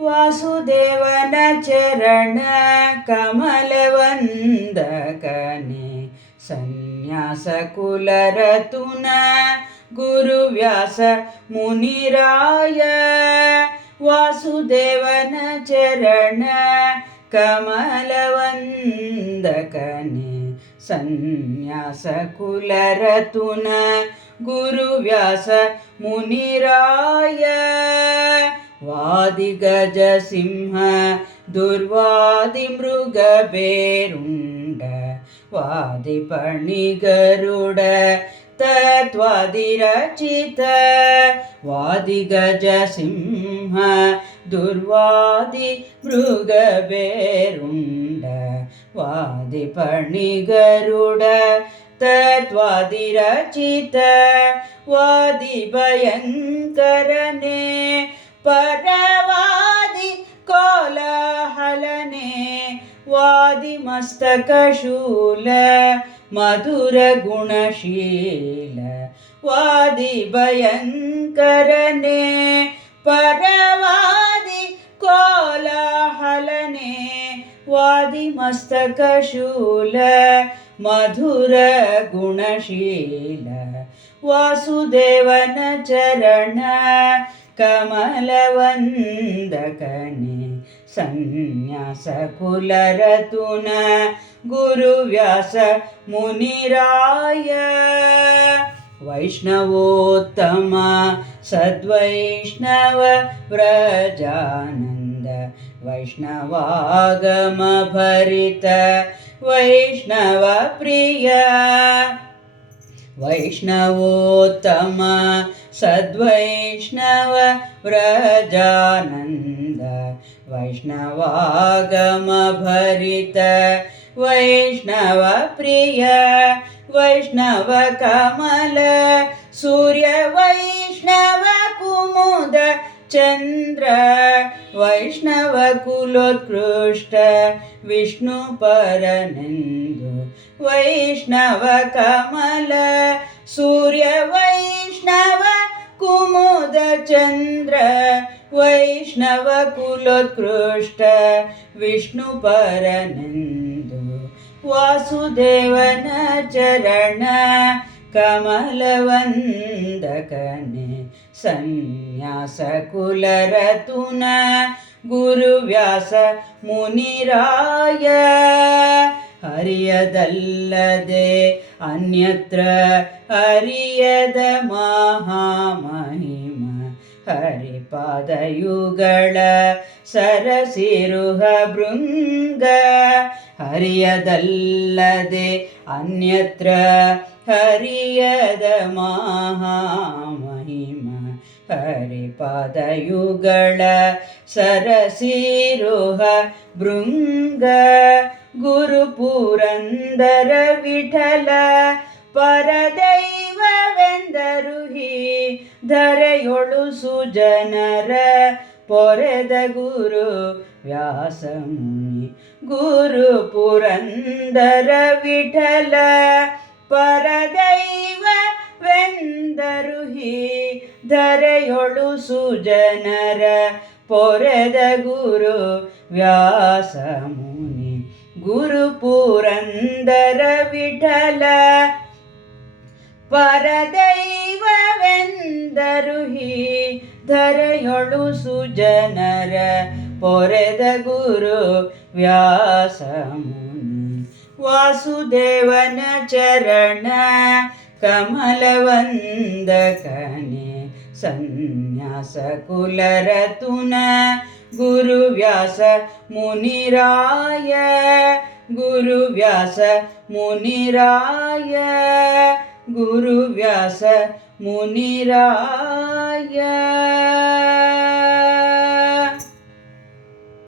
वासुदेवनचरण कमलवन्दकने संन्यासकुलरतु न गुरुव्यासमुनिराय वासुदेवनचरण कमलवन्दकने संन्यासकुलरतु गुरुव्यास मुनिराय वादिगजसिंह गजसिंह वादिपणिगरुड तद्वादिरचित वादिगजसिंह दुर्वादि दुर्वादिमृगेरुण्ड वादिपणिगरुड तत्त्वादिरचित वादिभयन्तरने मस्तकशूल मधुरगुणशील वादिभयङ्करने परवादि कोलाहलने वादिमस्तकशूल मधुरगुणशील वासुदेवन चरण कमलवन्दकने सन्न्यासकुलरतुन गुरुव्यास मुनिराय। वैष्णवोत्तम सद्वैष्णव व्रजानन्द वैष्णवागमभरित वैष्णवप्रिय वैष्णवोत्तम सद्वैष्णव व्रजानन्द वैष्णवागमभरित वैष्णवप्रिय वैष्णवकमल सूर्यवैष्णवकुमुद चन्द्र वैष्णवकुलोत्कृष्ट विष्णुपरनन्दु वैष्णवकमल सूर्यव ವಿಷ್ಣು ಪರನೆಂದು ವಾಸುದೇವನ ಚರಣ ಕಮಲವಂದಕನೆ ಸನ್ಯಾಸ ಕುಲರತುನ ಗುರುವ್ಯಾಸ ಮುನಿರಾಯ. ಹರಿಯದಲ್ಲದೆ ಅನ್ಯತ್ರ ಹರಿಯದ ಮಹಾಮಹಿಮ ಹರಿಪಾದಯುಗಳ ಸರಸಿರುಹ ಭೃಂಗ ಹರಿಯದಲ್ಲದೆ ಅನ್ಯತ್ರ ಹರಿಯದ ಮಹಾಮಹಿಮ ಹರಿಪಾದಯುಗಳ ಸರಸಿರುಹ ಭೃಂಗ ಗುರು ಪುರಂದರ ವಿಠಲ ಪರದೈವವೆಂದರು ಸುಜನರ ಪೊರೆದ ಗುರು ವ್ಯಾಸ ಮುನಿ ಗುರು ಪುರಂದರ ವಿಠಲ ಪರದೈವವೆಂದರು ಹಿ. ಧರೆಯೊಳು ಸುಜನರ ಪೊರೆದ ಗುರು ವ್ಯಾಸ ಮುನಿ ಗುರು ಪುರಂದರ ವಿಠಲ ಪರದೈವವೆಂದರು ಹಿ ಧರೆಯೊಳು ಸುಜನರ ಪೊರೆದ ಗುರು ವ್ಯಾಸ ವಾಸುದೇವನ ಚರಣ ಕಮಲವಂದಕನೆ ಸನ್ಯಾಸ ಕುಲರತುನ ಗುರುವ್ಯಾಸ ಮುನಿರಾಯ. ಗುರುವ್ಯಾಸ ಮುನಿರಾಯ. ಗುರುವ್ಯಾಸ முனிராய